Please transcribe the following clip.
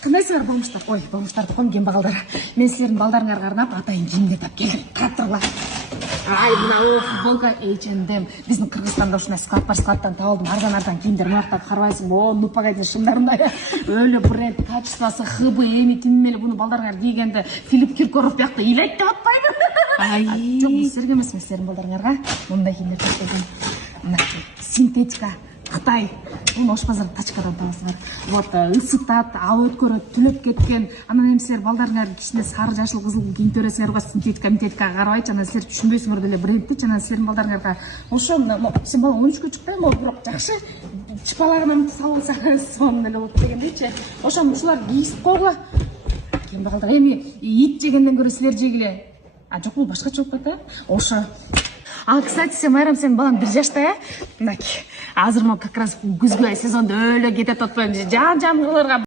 Кандайсыңар болмуштар? Ой, болмуштарды койгон балдар. Мен силердин балдарыңарга арнап атайын кийимдер тап келдим. Карап тургула. Ай, мына футболка H&M. Биздин Кыргызстанда ушундай складтан табылдым. Арзан кийимдер мурактап карабайсың. О, нупагайдын шындарында. Өлө бренд, качествосы, хыбы, эми ким эле буну балдарыңар кийгенде Филипп Киркоров биякта ыйлайт деп атпайбы? Ай, жок, силерге эмес, силердин балдарыңарга мындай кийимдер тапкырдым. Мына синтетика. Кытай. Муну Ош базар тачкадан табасыңар. Вот ысытат, ап өткөрөт, түлөп кеткен. Анан эми силер балдарыңар кичине сары, жашыл, кызыл кийим төрөсүңөр го синтетика карабайчы. Анан силер түшүнбөйсүңөр деле брендти. Анан силердин балдарыңарга ошо сен бала 13-кө чыкпайбы, бирок жакшы чыпалагынан салсаң сонун эле болот дегендейчи. Ошону ушулар кийип койгула. Ким балдар эми ит жегенден көрө силер жегиле. А жок, бул башкача болуп калат, ошо. А, кстати, сен Майрам, сен балаң 1 жашта, Азыр мо как раз күзгү сезондо өлө кетет отпойм. Жан кылырга